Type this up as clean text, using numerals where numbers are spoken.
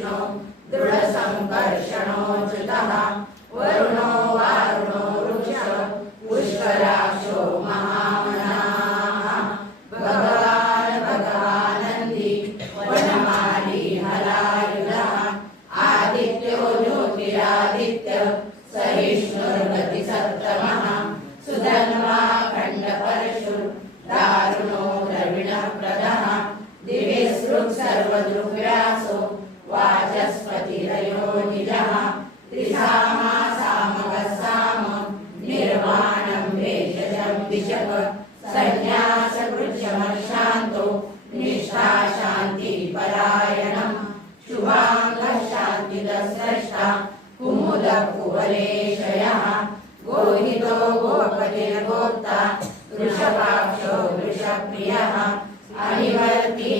विष्णु दृढसङ्कर्षणो च्युतः वरुणो वारुणो वृक्ष पुष्कराक्षो महामनाः भगवान् भगवानन्दी वनमाली हलायुधः आदित्यो ज्योतिरादित्य सहिष्णुर्गतिसत्तमः सुधन्वा खण्डपरशुर् दारुणो द्रविणप्रदः दिविसृक् सर्वदृग्व्यासो वाचस्पतिरयो निजः त्रिसामा सामगः साम निर्वाणं भेषजं विशप सन्न्यासकृच्छमशान्तो निष्ठा शान्तिपरायणः शुभाङ्गः शान्तिदः स्रष्टा कुमुदः कुवलेशयः गोहितो गोपतिर्गोप्ता वृषभाक्षो वृषप्रियः अनिवर्ती